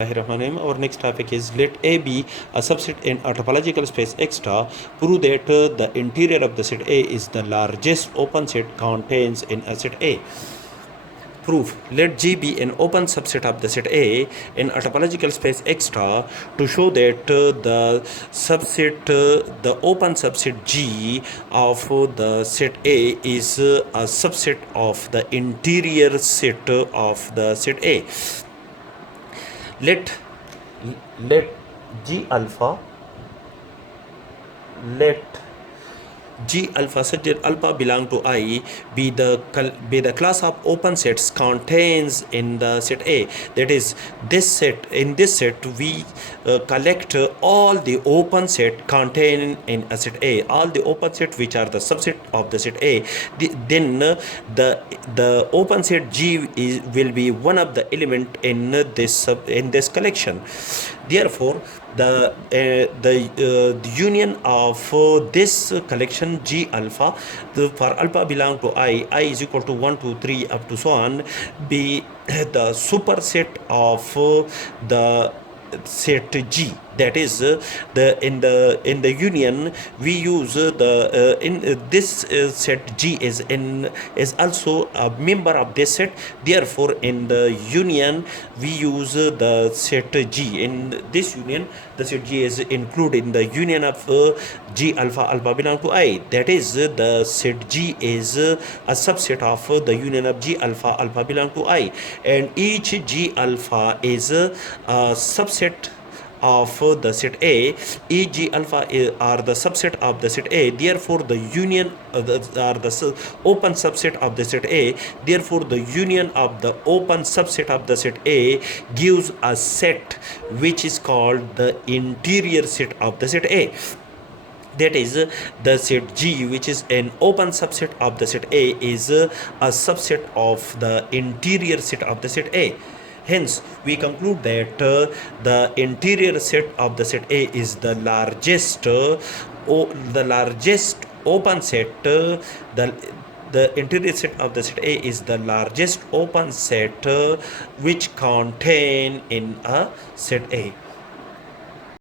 Our next topic is let A be a subset in a topological space X star. Prove that the interior of the set A is the largest open set contains in a set A. Proof. Let G be an open subset of the set A in a topological space X star to show that the open subset G of the set A is a subset of the interior set of the set A. Let G alpha let G alpha such that alpha belong to I be the class of open sets contains in the set A. That is, in this set we collect all the open set contained in a set A, all the open set which are the subset of the set A. Then the open set G will be one of the element in this collection. Therefore, the union of this collection G alpha, for alpha belong to I is equal to 1, 2, 3 up to so on, be the superset of the set G. That is, in the union we use this set G is also a member of this set. Therefore, in the union we use the set G. In this union, the set G is included in the union of G alpha belong to I. That is, the set G is a subset of the union of G alpha belong to I, and each G alpha is a subset of the set A. Each G alpha are the subset of the set A. Therefore, the union are the open subset of the set A. Therefore, the union of the open subset of the set A gives a set which is called the interior set of the set A. That is, the set G, which is an open subset of the set A, is a subset of the interior set of the set A. Hence, we conclude that the interior set of the set A is the largest open set. The interior set of the set A is the largest open set which contain in a set A.